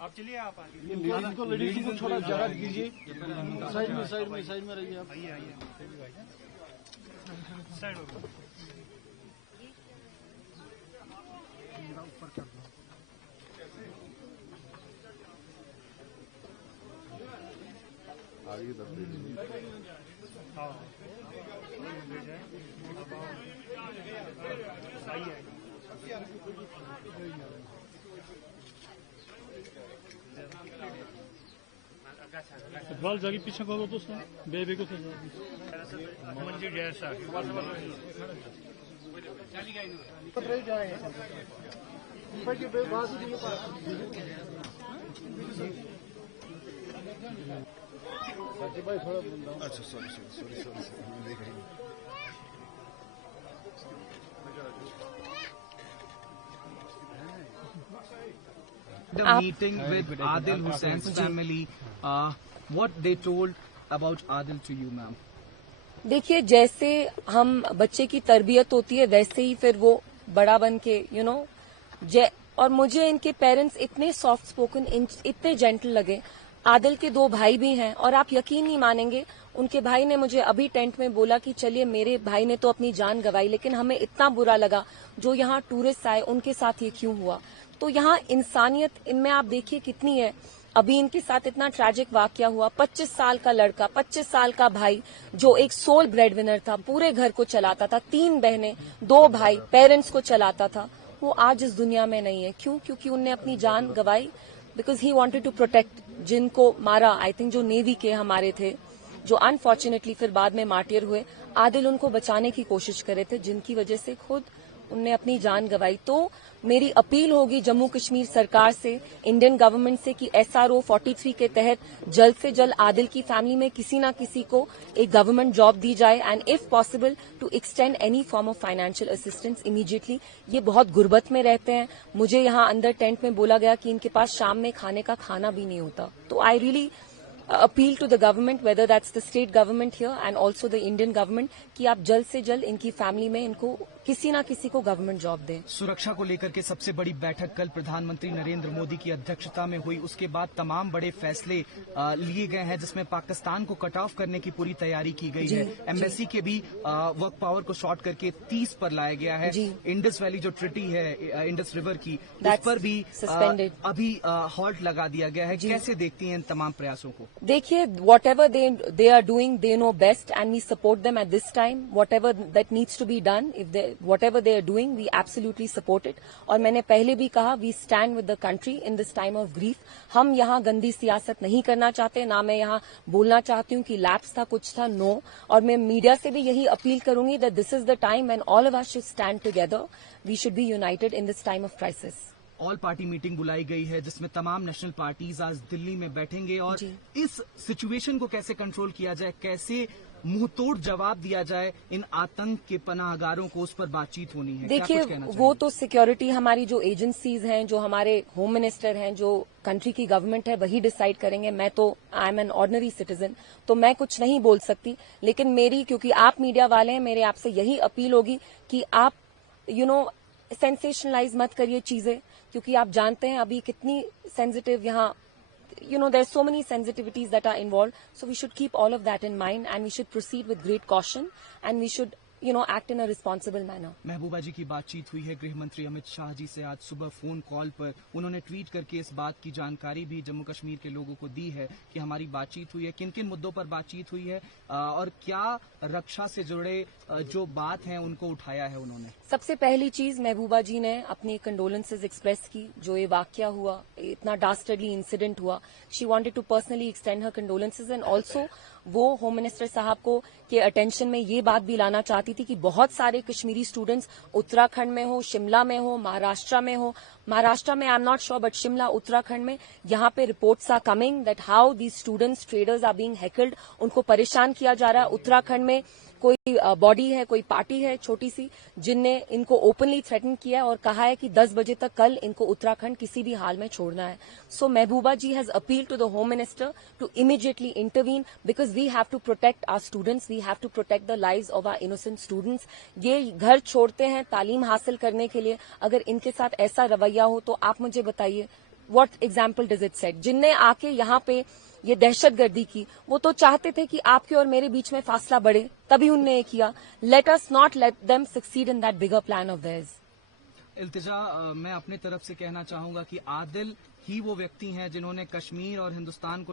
आप चलिए, आप आगे। लेडीज को थोड़ा जगह दीजिए, साइड में रहिए आप। आइए साइड हो ऊपर कर दो। आगे इकबाल जाके पीछे करो तो बेबी को मंजूर जैसा अच्छा सॉरी देख रही हूँ। The meeting with Adil Hussein's family, what they told about Adil to you, ma'am? देखिए, जैसे हम बच्चे की तरबियत होती है वैसे ही फिर वो बड़ा बन के और मुझे इनके पेरेंट्स इतने सॉफ्ट स्पोकन, इतने जेंटल लगे। आदिल के 2 भाई भी हैं और आप यकीन नहीं मानेंगे, उनके भाई ने मुझे अभी टेंट में बोला कि चलिए, मेरे भाई ने तो अपनी जान गंवाई लेकिन हमें इतना बुरा लगा जो यहाँ टूरिस्ट आए उनके साथ ये क्यों हुआ। तो यहाँ इंसानियत इनमें आप देखिए कितनी है। अभी इनके साथ इतना ट्रैजिक वाकया हुआ, 25 साल का लड़का, 25 साल का भाई जो एक सोल ब्रेड विनर था, पूरे घर को चलाता था, 3 बहनें, 2 भाई, पेरेंट्स को चलाता था, वो आज इस दुनिया में नहीं है। क्यों? क्योंकि उनने अपनी जान गंवाई because he wanted to protect. जिनको मारा, आई थिंक जो नेवी के हमारे थे, जो अनफॉर्चुनेटली फिर बाद में मार्टियर हुए, आदिल उनको बचाने की कोशिश करे थे, जिनकी वजह से खुद उनने अपनी जान गंवाई। तो मेरी अपील होगी जम्मू कश्मीर सरकार से, इंडियन गवर्नमेंट से कि SRO 43 के तहत जल्द से जल्द आदिल की फैमिली में किसी ना किसी को एक गवर्नमेंट जॉब दी जाए and if possible to extend any form of financial assistance immediately. ये बहुत गुर्बत में रहते हैं। मुझे यहाँ अंदर टेंट में बोला गया कि इनके पास शाम में खाने का खाना भी नहीं होता। तो I really appeal to the government, whether that's the state government here and also the Indian government, कि आप जल्द से जल्द इनकी फैमिली में इनको किसी ना किसी को गवर्नमेंट जॉब दें। सुरक्षा को लेकर के सबसे बड़ी बैठक कल प्रधानमंत्री नरेंद्र मोदी की अध्यक्षता में हुई। उसके बाद तमाम बड़े फैसले लिए गए हैं, जिसमें पाकिस्तान को कट ऑफ करने की पूरी तैयारी की गई है। एम्बेसी के भी वर्क पावर को शॉर्ट करके 30 पर लाया गया है। इंडस वैली जो ट्रिटी है इंडस रिवर की, उस पर भी अभी हॉल्ट लगा दिया गया है। कैसे देखती हैं इन तमाम प्रयासों को? देखिए, whatever they are doing, they know best and we support them at this time. Whatever that needs to be done, whatever they are doing, we absolutely support it. और मैंने पहले भी कहा, we stand with the country in this time of grief. हम यहाँ गंदी सियासत नहीं करना चाहते, ना मैं यहाँ बोलना चाहती हूँ कि लैप्स था, कुछ था, नो। और मैं मीडिया से भी यही अपील करूंगी that this is the time when all of us should stand together. We should be united in this time of crisis. All party meeting बुलाई गई है जिसमें तमाम नेशनल पार्टीज आज दिल्ली में बैठेंगे और इस सिचुएशन को कैसे कंट्रोल किया जाए, कैसे मुंहतोड़ जवाब दिया जाए इन आतंक के पनाहगारों को, उस पर बातचीत होनी है। देखिए, वो तो सिक्योरिटी हमारी जो एजेंसीज हैं, जो हमारे होम मिनिस्टर हैं, जो कंट्री की गवर्नमेंट है, वही डिसाइड करेंगे। मैं तो I am an ordinary citizen, तो मैं कुछ नहीं बोल सकती। लेकिन मेरी, क्योंकि आप मीडिया वाले हैं, मेरे आपसे यही अपील होगी कि आप सेंसेशनलाइज मत करिए चीजें, क्योंकि आप जानते हैं अभी कितनी सेंसिटिव यहाँ there are so many sensitivities that are involved, so we should keep all of that in mind and we should proceed with great caution and we should act in a responsible manner. महबूबा जी की बातचीत हुई है गृह मंत्री अमित शाह जी से आज सुबह phone call पर। उन्होंने ट्वीट करके इस बात की जानकारी भी जम्मू कश्मीर के लोगों को दी है कि हमारी बातचीत हुई है, किन किन मुद्दों पर बातचीत हुई है और क्या रक्षा से जुड़े जो बात है उनको उठाया है उन्होंने। सबसे पहली चीज, महबूबा जी ने अपनी कंडोलेंसेज एक्सप्रेस की, जो ये वाकया हुआ, इतना डास्टर्डली इंसिडेंट हुआ। She wanted to personally extend her condolences and also वो होम मिनिस्टर साहब को के अटेंशन में ये बात भी लाना चाहती थी कि बहुत सारे कश्मीरी स्टूडेंट्स उत्तराखंड में हो, शिमला में हो, महाराष्ट्र में हो, महाराष्ट्र में I am not sure, but Shimla, Uttarakhand में यहाँ पे reports are coming that how these students traders are being heckled, उनको परेशान किया जा रहा है। उत्तराखंड में कोई बॉडी है, कोई पार्टी है छोटी सी, जिनने इनको ओपनली थ्रेटन किया और कहा है कि 10 बजे तक कल इनको उत्तराखंड किसी भी हाल में छोड़ना है। So Mehbooba ji has appeal to the home minister to immediately intervene because we have to protect our students, we have to protect the lives of our innocent students. ये घर छोड़ते हैं तालीम हासिल करने के लिए, अगर इनके साथ ऐसा रवैया हो तो आप मुझे बताइए what example does it set. जिनने आके यहाँ पे ये दहशतगर्दी की, वो तो चाहते थे कि आपके और मेरे बीच में फासला बढ़े, तभी उनने ये किया। Let us not let them succeed in that bigger plan of theirs. Iltija, मैं अपने तरफ से कहना चाहूंगा कि आदिल ही वो व्यक्ति हैं जिन्होंने कश्मीर और हिंदुस्तान को